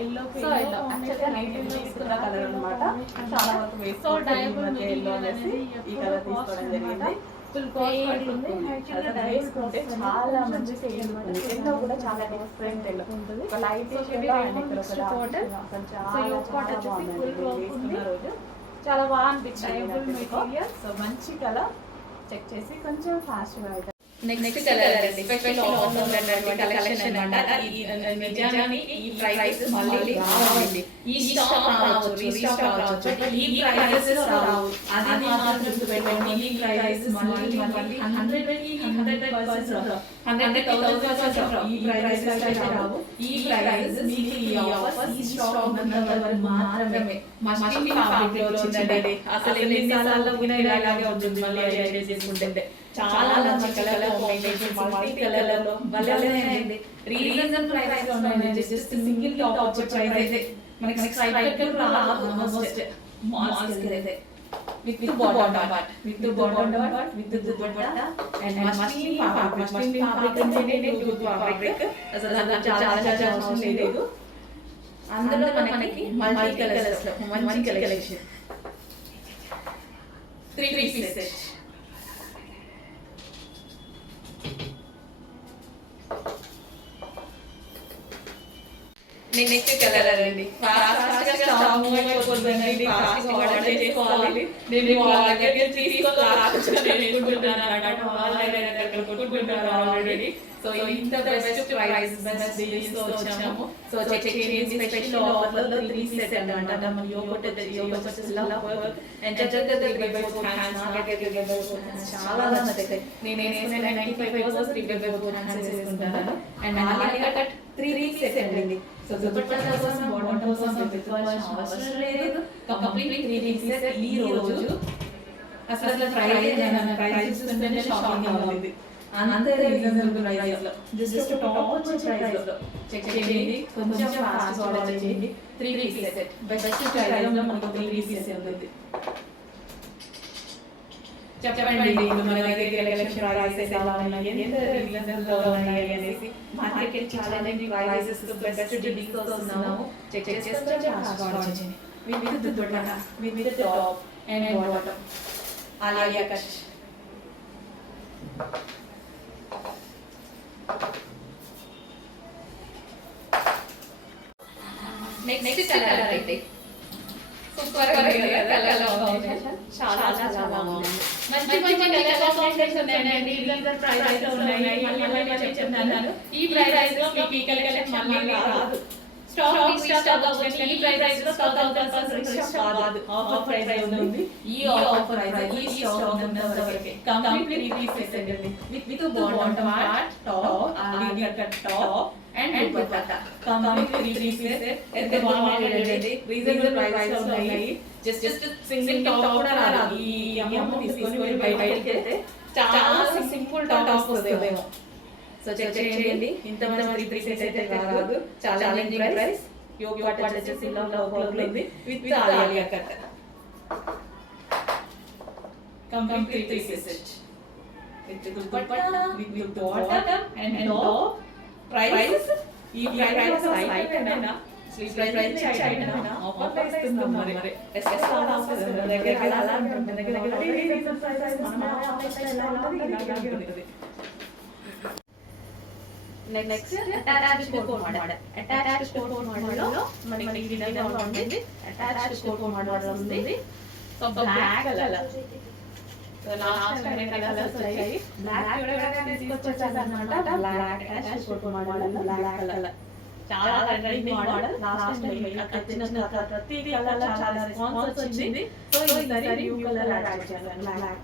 Yellow so yellow యాక్చువల్గా night తీసుకున్న colour అనమాట. చాలా వరకు వేసుకోవచ్చు ఎల్లో అనేసి ఈ కలర్ తీసుకోవడం జరిగింది. వేసుకుంటే చాలా మంచి ఫీల్ ఉంటుంది. ఎల్లో కూడా చాలా డిఫరెంట్ ఎల్లో ఉంటుంది. లైట్ రోజు చాలా బాగా అనిపించింది. సో మంచి కలర్ చెక్ చేసి కొంచెం ఫాస్ట్గా అయితే నెక్స్ట్ కలర్ అండి స్పెషల్ ఆఫర్ ఉన్నటువంటి కలెక్షన్ అన్నమాట. నిజానికి ఈ ప్రైస్ మళ్ళీ రావాలి. ఈ స్టాక్ రావచ్చు, రీస్టాక్ రావచ్చు. ఈ ప్రైసెస్ రావు. అది మాత్రం గుర్తుపెట్టుకోండి. ఈ ప్రైస్ మళ్ళీ 100,000% ఈ ప్రైసెస్ రావు. ఈ ప్రైస్ మీకు ఈ ఆఫర్ ఈ స్టాక్ ఉన్నంత వరకు మాత్రమే. మస్టింగ్ ఫ్యాబ్రిక్ లో వచ్చిందండి. అసలు ఎన్నిసార్లు ఇలాగే ఉంటుంది. మళ్ళీ ఐడియా చేసుకుంటే చాలా మంచి కలర్ కాంబినేషన్ మల్టీ కలర్ లో భలేనండి. రీజనబుల్ ప్రైస్ లో ఉన్నాయండి. జస్ట్ సింగిల్ టాప్ వచ్చే ప్రైస్ అయితే మనకి స్ట్రైప్ రాదు. ఆల్మోస్ట్ మాల్స్ అయితే with bottom part with dupatta and muslin fabric అంటే టూత్ ఫ్యాబ్రిక్. అసలు చాలా అవసరం లేదు. అందులో మనకి మల్టీ కలర్స్ లో మంచి కలెక్షన్ 3 పీసెస్. నెక్స్ట్ కలర్ అండి. ఫాస్ట్ గా స్టాక్ మూవ్ అయిపోతుందండి. ఫాస్ట్ గా ఆర్డర్ చేసుకోవాలి. నేను వాళ్ళకి తీసుకొచ్చుకుంటున్నాను ఆల్రెడీ. సో ఇంత బెస్ట్ ప్రైస్ బెస్ట్ డీల్స్ తో వచ్చాము. సో చెక్ చేయండి. స్పెషల్ ఆఫర్ లో 3 సెట్ అన్నమాట. మన యోగర్ట్ లా వర్క్ అండ్ చక్కగా 3x4 hands market 3x4 hands చాలా నచ్చాయి. నేను వేసుకునే 95% 3x4 హ్యాండ్స్ వేసుకుంటాను. అండ్ ఆలియా కట్ 3 సెట్ అండి. సో దుపట్టా కోసం బాటమ్ కోసం పెట్టుకోవాల్సిన అవసరం లేదు. కంప్లీట్లీ 3 సెట్ ఈ రోజు అసలు ప్రైస్ చూస్తుంటే షాకింగ్ గా ఉంది. అంత రీజనబుల్ ప్రైస్ లో జస్ట్ టాప్ వచ్చే ప్రైస్ లో చెక్ చేయండి. కొంచెం ఫాస్ట్ ఆర్డర్ చేయండి. 3 సెట్ బెస్ట్ ప్రైస్ లో మనకు 3 సెట్ ఉంది. చెప్పండి మన దగ్గర కలెక్షన్ ప్రైసెస్ ఎలా ఉన్నాయి, ఎంత రీజనబుల్ గా ఉన్నాయి అనేసి. మార్కెట్ ఛాలెంజింగ్ ప్రైసెస్ తో బెస్ట్ డీల్స్ తో ఉన్నాము. చెక్ చేసుకొని ఫాస్ట్ ఆర్డర్ చేయండి. With dupatta with top and bottom Alia cut. Next colour అయితే సూపర్ కలర్ కాంబినేషన్ చాలా బాగుంది. మంచి కలర్ కాంబినేషన్స్ ఉన్నాయండి. రీజనబుల్ ప్రైస్ లో ఉన్నాయి. మళ్ళీ చెప్తున్నాను ఈ ప్రైస్ లో మీకు ఈ కలెక్షన్ మళ్ళీ రాదు. స్టాక్ అవుతుంది. ఈ ప్రైస్ లో స్టాక్ అవుతుంది. ఆఫర్ ప్రైస్ ఉంది. ఈ ఆఫర్ ప్రైస్ ఈ స్టాక్ ఉన్నంత వరకే. కంప్లీట్లీ 3 పీసెస్ అండి. With bottom part top Alia cut top and dupatta completely 3 pieces. ఎంత బాగుంది. రీజనబుల్ ప్రైస్ లో ఉన్నాయి. జస్ట్ సింగిల్ టాప్ కూడా రాదు. ఈ అమౌంట్ తీసుకొని బయటికి వెళ్తే చాలా సింపుల్ టాప్ వస్తుందేమో. సో చెక్ చేయండి. ఇంత మంచి 3 పీసెస్ అయితే రాదు. Challenging price. యోగ పార్ట్ వచ్చేసి లోపల ఉంది with Alia cut. Complete 3 pieces with dupatta with bottom and top. Price ఈ ప్రైస్ సైట్ అయినా స్లీవ్ ప్రైస్ సైట్ అయినా ఆఫర్ ప్రైస్ ఇస్తున్నాం. మరి ఎస్ఎస్ ఆఫర్స్ దగ్గర అలా ఉంటుంది. దగ్గర రీజనబుల్ ప్రైస్ మనం ఆఫర్ ఎలా ఉంటుంది. Next attached coat model. Attached coat model లో మనకి ఈ విధంగా ఉంటుంది. అటాచ్డ్ కోట్ మోడల్ ఉంది. So black colour. So last time colours వచ్చాయి. బ్లాక్ కూడా తీసుకొచ్చేసారన్నమాట. Black attached coat model black colour చాలా ట్రెండింగ్ మోడల్. లాస్ట్ టైం వచ్చిన ప్రతి కలర్ చాలా రెస్పాన్స్ వచ్చింది. సో ఈసారి న్యూ కలర్ యాడ్ చేశారు బ్లాక్.